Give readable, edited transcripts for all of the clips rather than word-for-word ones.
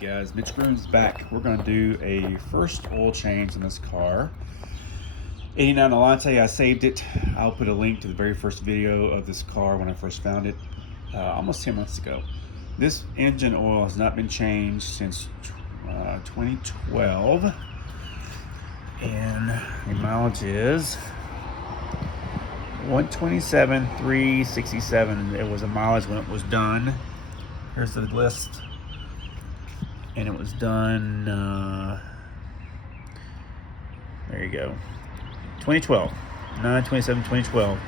Guys, Mitch Grooms is back. We're going to do a first oil change in this car. 89 Allante, I saved it. I'll put a link to the very first video of this car when I first found it almost 10 months ago. This engine oil has not been changed since 2012, and the mileage is 127,367. It was a mileage when it was done. Here's the list. And it was done, there you go, 2012, 9/27/2012.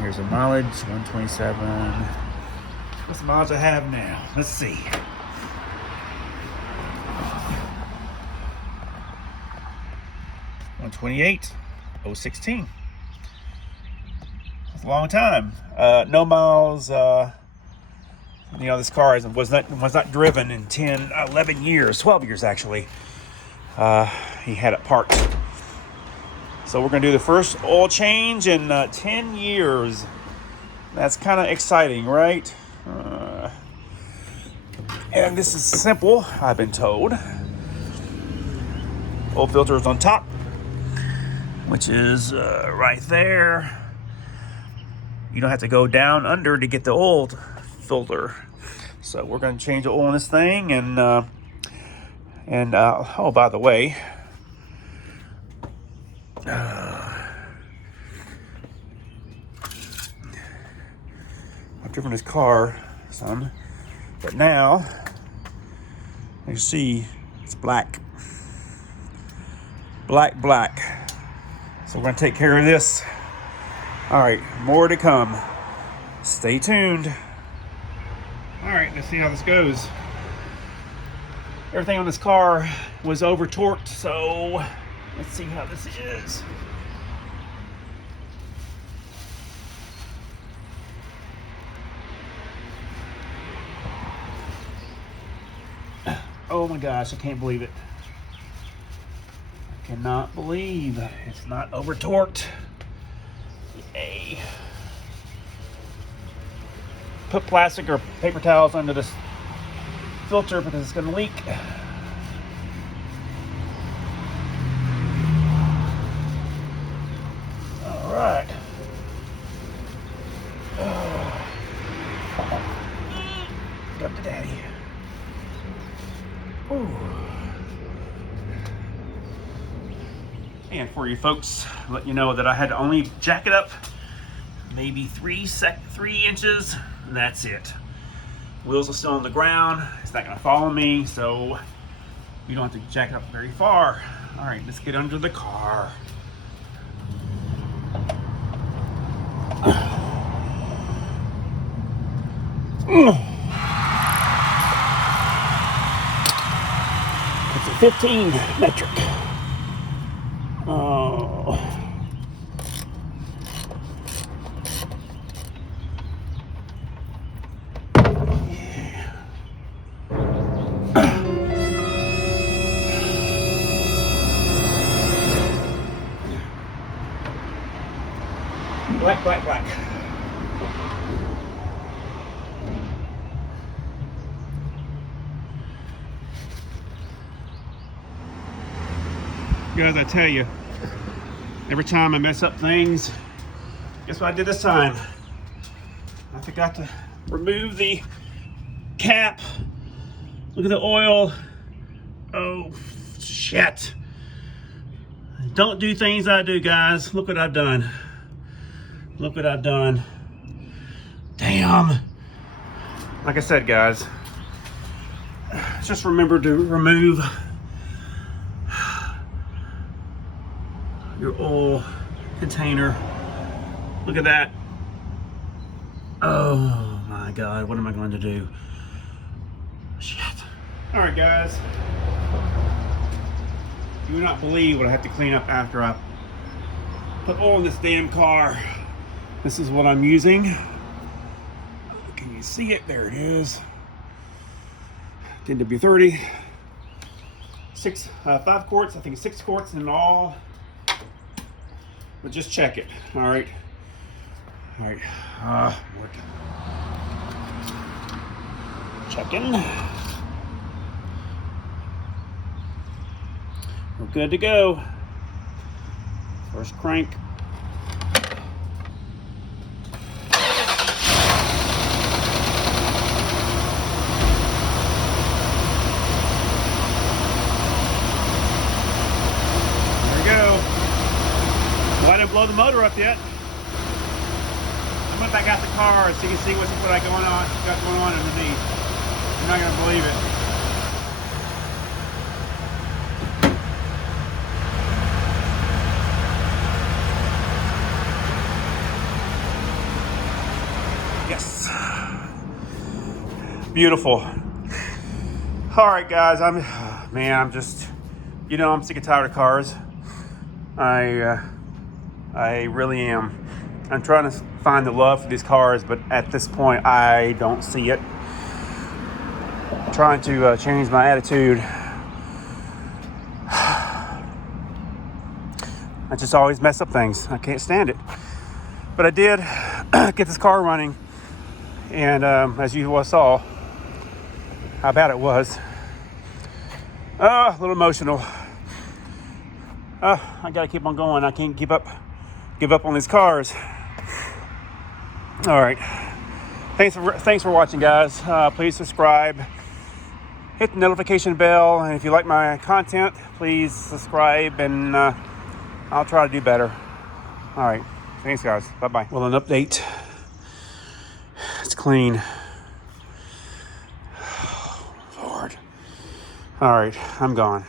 Here's the mileage, 127. What's the mileage I have now? Let's see. $128,016. That's a long time. No miles. You know, this car was not driven in 10, 11 years, 12 years actually. He had it parked. So we're going to do the first oil change in 10 years. That's kind of exciting, right? And this is simple, I've been told. Oil filter is on top, which is right there. You don't have to go down under to get the oil filter. So we're going to change the oil in this thing, and oh, by the way, I've driven this car some, but now you see it's black. So we're going to take care of this. All right, more to come. Stay tuned. All right, let's see how this goes. Everything on this car was over torqued, so let's see how this is. Oh my gosh, I can't believe it. I cannot believe it's not over torqued. Yay. Put plastic or paper towels under this filter because it's going to leak. All right. Up to daddy. Ooh. And for you folks, let you know that I had to only jack it up maybe 3 inches. And that's it. Wheels are still on the ground. It's not going to follow me, so you don't have to jack it up very far. All right, let's get under the car. It's a 15 metric. Oh. Black. Guys, I tell you, every time I mess up things, guess what I did this time? I forgot to remove the cap. Look at the oil. Oh, shit. Don't do things I do, guys. Look what I've done. Look what I've done. Damn. Like I said, guys, just remember to remove your oil container. Look at that. Oh my God, what am I going to do? Shit. All right, guys. You would not believe what I have to clean up after I put oil in this damn car. This is what I'm using. Can you see it? There it is. 10W30. 5 quarts. I think 6 quarts in all. But just check it. All right. Working. Checking. We're good to go. First crank. There we go. Well, I didn't blow the motor up yet. I went back out the car so you can see what I got going on underneath. You're not gonna believe it. Yes. Beautiful. All right, guys. I'm just, I'm sick and tired of cars. I really am. I'm trying to find the love for these cars, but at this point, I don't see it. I'm trying to change my attitude. I just always mess up things. I can't stand it. But I did get this car running, and as you all saw, how bad it was. A little emotional. I gotta keep on going. I can't give up on these cars. All right. Thanks for watching, guys. Please subscribe. Hit the notification bell, and if you like my content, please subscribe, and I'll try to do better. All right. Thanks, guys. Bye-bye. Well, an update. It's clean. Lord. All right. I'm gone.